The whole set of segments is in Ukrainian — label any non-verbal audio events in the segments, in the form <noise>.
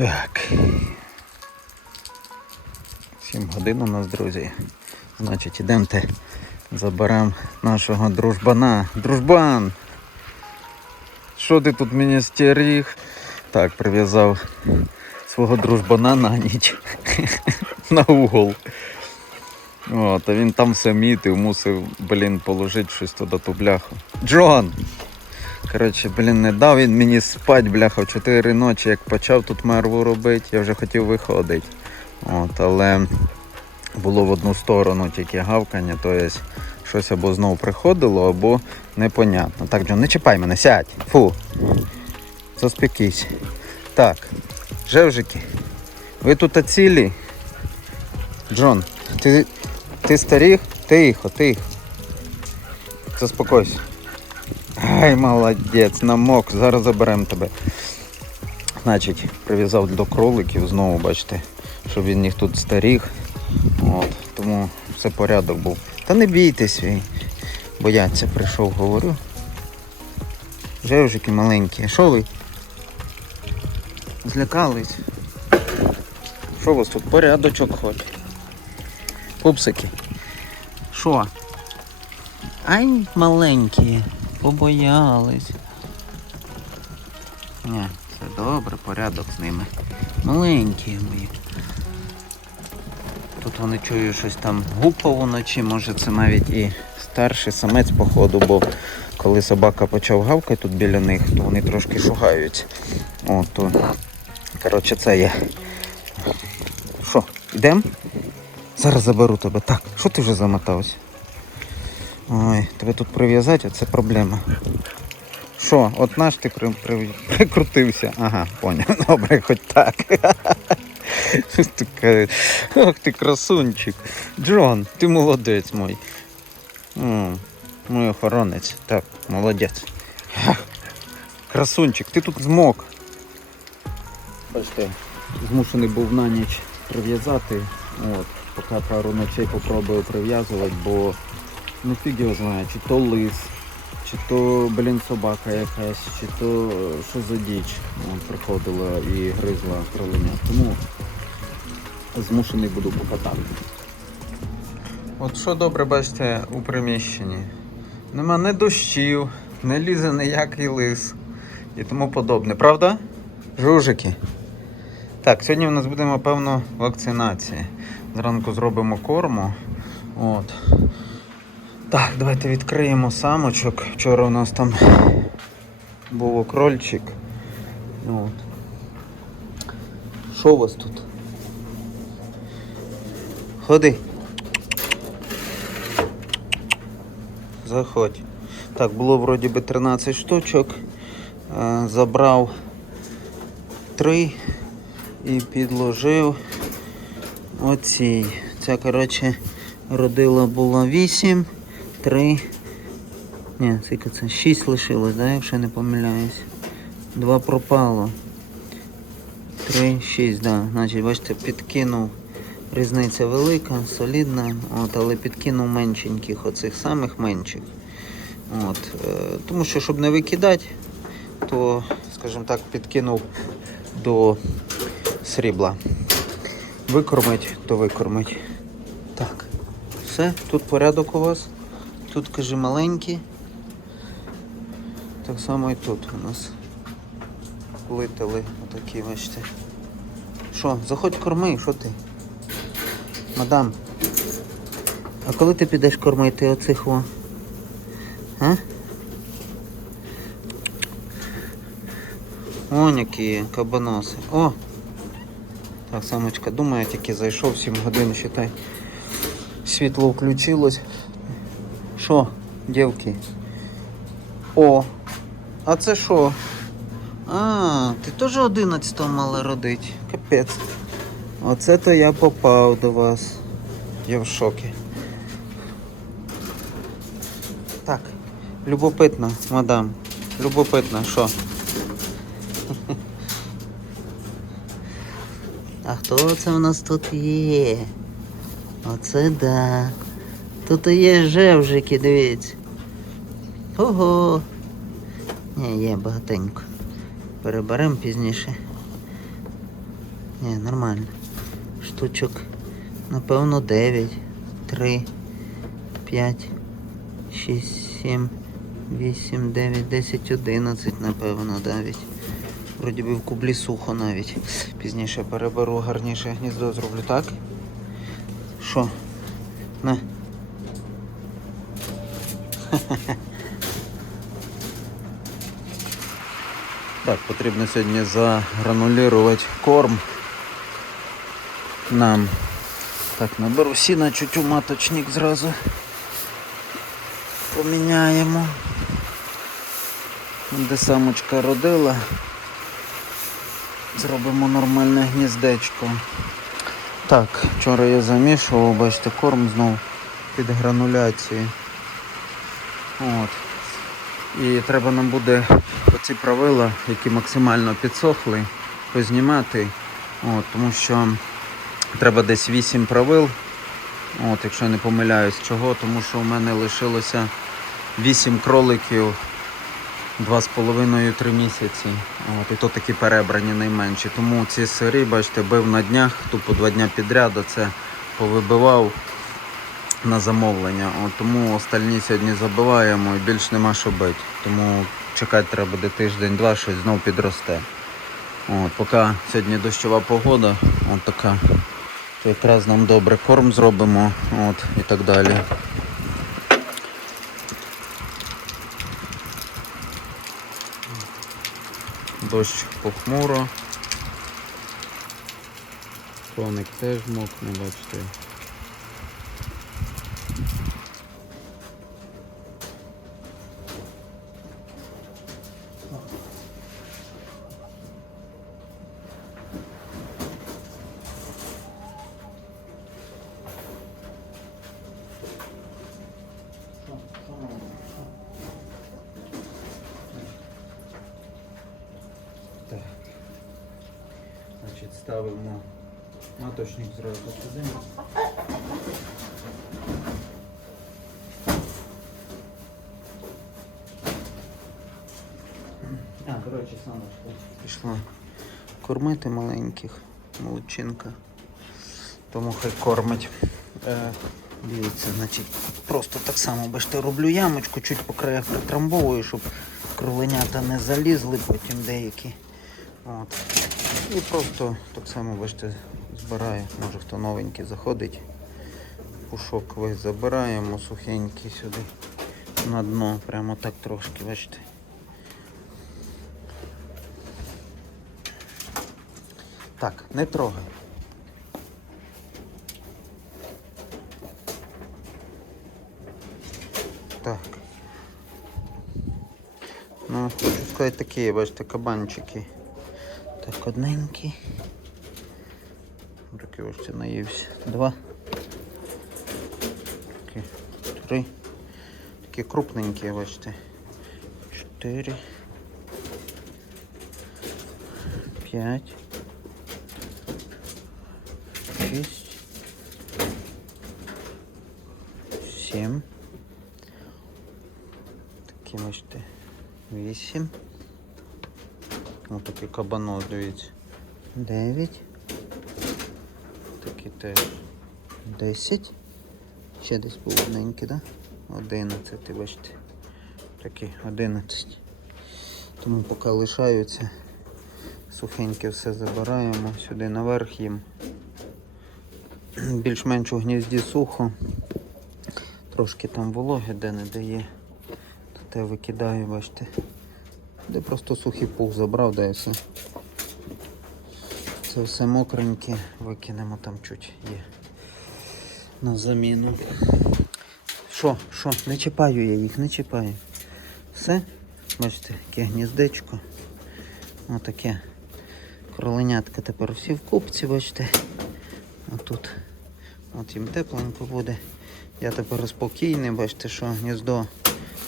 Так. 7 годин у нас, друзі. Значить, ідемте заберемо нашого дружбана. Дружбан! Що ти тут мені стеріг? Так, прив'язав свого дружбана на ніч <laughs> на угол. От, а він там все мітив, мусив, блін, положити щось туди ту бляху. Джон! Коротше, блін, не дав він мені спать, бляха, в 4 ночі, як почав тут мерву робити, я вже хотів виходити. От, але було в одну сторону тільки гавкання, то є щось або знову приходило, або непонятно. Так, Джон, не чіпай мене, сядь. Фу. Заспокійся. Так, жевжики, ви тут цілі? Джон, ти, ти старіх? Тихо, тихо. Заспокойся. Ай, молодець, намок, зараз заберемо тебе. Значить, прив'язав до кроликів знову, бачите, щоб він їх тут старіг. От, тому все порядок був. Та не бійтесь. Бояться, прийшов, говорю. Жевжики маленькі. Що ви? Злякались? Що у вас тут? Порядочок хоч. Пупсики. Що? Ай, маленькі, побоялись. Ні, все добре, порядок з ними. Маленькі мої. Тут вони чую щось там гупав вночі, може це навіть і старший самець походу, бо коли собака почав гавкати тут біля них, то вони трошки шугаються. О, то, коротше, це є. Що, йдемо? Зараз заберу тебе. Так, що ти вже замотався? Ой, тебе тут прив'язати, а це проблема. Що, от наш ти при, при, прикрутився. Ага, поняв. <laughs> Добре, хоч так. <laughs> Ох ти красунчик. Джон, ти молодець мой. Мой охоронець. Так, молодець. Красунчик, ти тут змок. Бачите, змушений був на ніч прив'язати. Поки пару ночей попробую прив'язувати, бо не фіг його знає, чи то лис, чи то, блін, собака якась, чи то е, що за діч приходила і гризла кроленя. Тому змушений буду покатати. От що добре бачите у приміщенні. Нема ні дощів, не лізе ніякий лис і тому подобне. Правда? Жужики? Так, сьогодні у нас буде, напевно, вакцинація. Зранку зробимо корму. От. Так, давайте відкриємо самочок. Вчора у нас там був окрольчик. От. Що у вас тут? Ходи. Заходь. Так, було вроді би 13 штучок. Е, Забрав 3 і підложив оцій. Ця, коротше, родила була 8, 3. Ні, скільки це? 6 лишилось, да, якщо не помиляюсь. 2 пропало. 3, 6, да. Значить, бачите, підкинув. Різниця велика, солідна, от, але підкинув меншеньких, оцих самих менших. От, е, тому що, щоб не викидати, то, скажімо так, підкинув до срібла. Викормить, то викормить. Так. Все, тут порядок у вас. Тут, каже, маленькі. Так само і тут у нас литили отакі, бачите. Що, заходь корми, що ти? Мадам. А коли ти підеш кормити оцих о? А? Вон які кабаноси. О! Так, самочка думає, тільки зайшов 7 годин, считай. Світло включилось. Що, дівки? О! А це що? А, ти теж 11 мала родити. Капець. Оце то я попав до вас. Я в шокі. Так, любопитно, мадам. Любопитно, що? <laughs> А хто це в нас тут є? Оце да. Тут є жевжики, дивіться. Ого. Ні, є багатенько. Переберемо пізніше. Ні, нормально. Штучок, напевно, 9, 3, 5, 6, 7, 8, 9, 10, 11, напевно, навіть. Вроді би в кублі сухо навіть. Пізніше переберу гарніше гніздо зроблю, так? Що? На. <laughs> Так, потрібно сьогодні загранулювати корм нам. Так, наберу сіна, чуть у маточник зразу поміняємо. Де самочка родила. Зробимо нормальне гніздечко. Так, вчора я замішував, бачите, корм знов під грануляцією. От. І треба нам буде оці правила, які максимально підсохли, познімати. От, тому що треба десь 8 правил. От, якщо я не помиляюсь, чого, тому що у мене лишилося 8 кроликів 2,5-3 місяці. От, і то такі перебрані найменші. Тому ці сири, бачите, бив на днях, тупо два дня підряд, це повибивав на замовлення. От, тому остальні сьогодні забиваємо і більш нема що бити. Тому чекати треба буде тиждень-два, щось знов підросте. От, поки сьогодні дощова погода, от така, то якраз нам добре корм зробимо от, і так далі. Дощ похмуро. Коник теж мокне, бачите. Так. Значить, ставимо маточник зразу сюди. А, до речі, Саночка пішла кормити маленьких, молодчинка. Тому хай кормить. Е, дивіться, значить, просто так само, бачите, роблю ямочку, чуть по краях притрамбовую, щоб кроленята не залізли потім деякі. От. І просто так само, бачите, збираю, може хто новенький заходить. Пушок весь забираємо сухенький сюди на дно, прямо так трошки, бачите. Так, не трогай. Так. Ну, хочу сказати такі, бачите, кабанчики. Так, одненький. Руки ось це наївся. Два. Такі, три. Такі крупненькі, бачите. Чотири. П'ять. Шість. Сім. Такі, бачите. Вісім. Ось такий кабанос, дивіться. Дев'ять. Такий теж. Десять. Ще десь був одненький, да? Одинадцять, бачите. Такий, одинадцять. Тому поки лишаються. Сухеньке все забираємо. Сюди наверх їм. Більш-менш у гнізді сухо. Трошки там вологи де не дає. То те викидаю, бачите. Де просто сухий пух забрав, де все. Це все мокреньке, викинемо там чуть є. На заміну. Що, що, не чіпаю я їх, не чіпаю. Все, бачите, яке гніздечко. Отаке. Кроленятка тепер всі в купці, бачите. Отут. От їм тепленько буде. Я тепер спокійний, бачите, що гніздо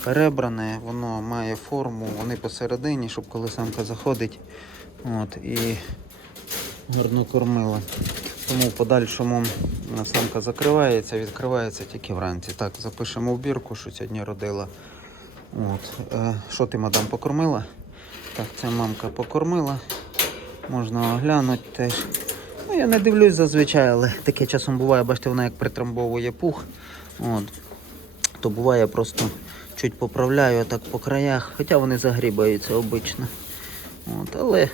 перебране, воно має форму, вони посередині, щоб коли самка заходить, от, і гарно кормила. Тому в подальшому е, самка закривається, відкривається тільки вранці. Так, запишемо в бірку, що сьогодні родила. От. Е, що ти, мадам, покормила? Так, це мамка покормила. Можна оглянути теж. Ну, я не дивлюсь зазвичай, але таке часом буває, бачите, вона як притрамбовує пух. От. То буває просто чуть поправляю так по краях, хоча вони загрібаються обично. От. Але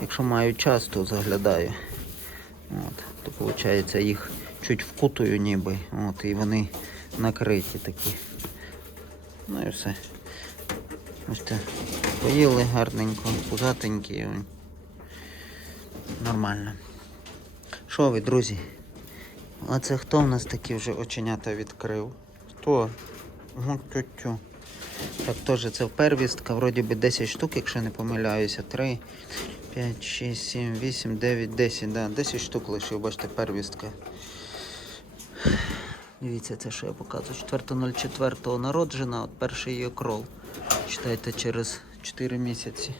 якщо маю час, то заглядаю. От. То виходить їх чуть вкутую ніби. От, і вони накриті такі. Ну і все. Бачите, поїли гарненько, пузатенькі. Нормально. Що ви, друзі? А це хто в нас такі вже оченята відкрив? Хто? Тю-тю. Так, теж це первістка, вроді би 10 штук, якщо не помиляюся. 3, 5, 6, 7, 8, 9, 10, да, 10 штук лишив, бачите, первістка. Дивіться, це що я показую. 4.04 народжена, от перший її крол. Читайте через 4 місяці.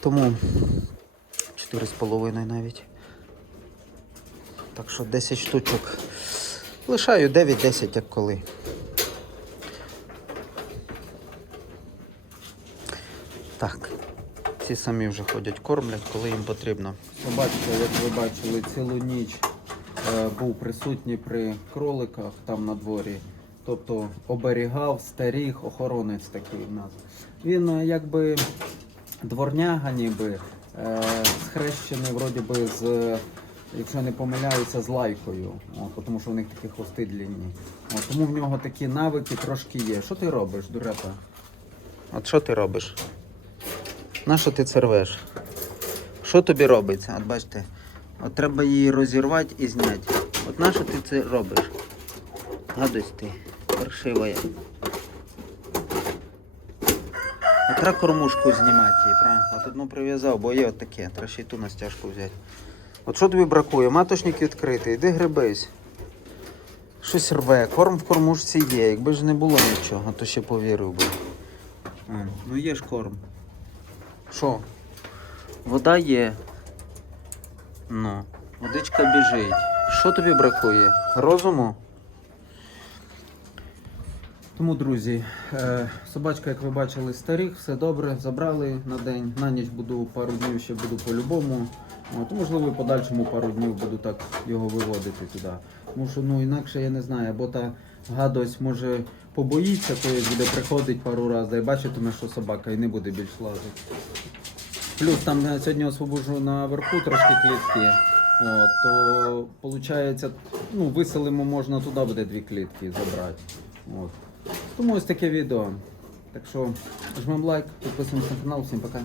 Тому 4,5 навіть. Так що 10 штучок. Лишаю 9-10, як коли. Так. Ці самі вже ходять, кормлять, коли їм потрібно. Собачка, як ви бачили, цілу ніч е, був присутній при кроликах там на дворі. Тобто оберігав, старіг, охоронець такий в нас. Він е, якби дворняга ніби, е, схрещений вроді би з, е, якщо не помиляюся, з лайкою. От, тому що в них такі хвости длінні. От, тому в нього такі навики трошки є. Що ти робиш, дурепа? От що ти робиш? На що ти це рвеш? Що тобі робиться? От бачите, от треба її розірвати і зняти. От на що ти це робиш? Гадость ти, паршива. я. Треба кормушку знімати її, правильно? От одну прив'язав, бо є от таке, треба ще й ту на стяжку взяти. От що тобі бракує? Маточник відкритий, іди грибись. Щось рве, корм в кормушці є, якби ж не було нічого, то ще повірив би. А, ну є ж корм. Що? Вода є. Ну, водичка біжить. Що тобі бракує? Розуму? Тому, друзі, е, собачка, як ви бачили, старих, все добре, забрали на день. На ніч буду пару днів ще буду по-любому. От, можливо, в подальшому пару днів буду так його виводити туди. Тому що ну інакше я не знаю, або та гадость може побоїться, коли буде приходить пару разів і бачитиме, що собака і не буде більш лазити. Плюс там я сьогодні освобожу наверху трошки клітки. О, то виходить, ну, виселимо можна туди буде дві клітки забрати. От. Тому ось таке відео. Так що жмемо лайк, підписуємося на канал, всім пока.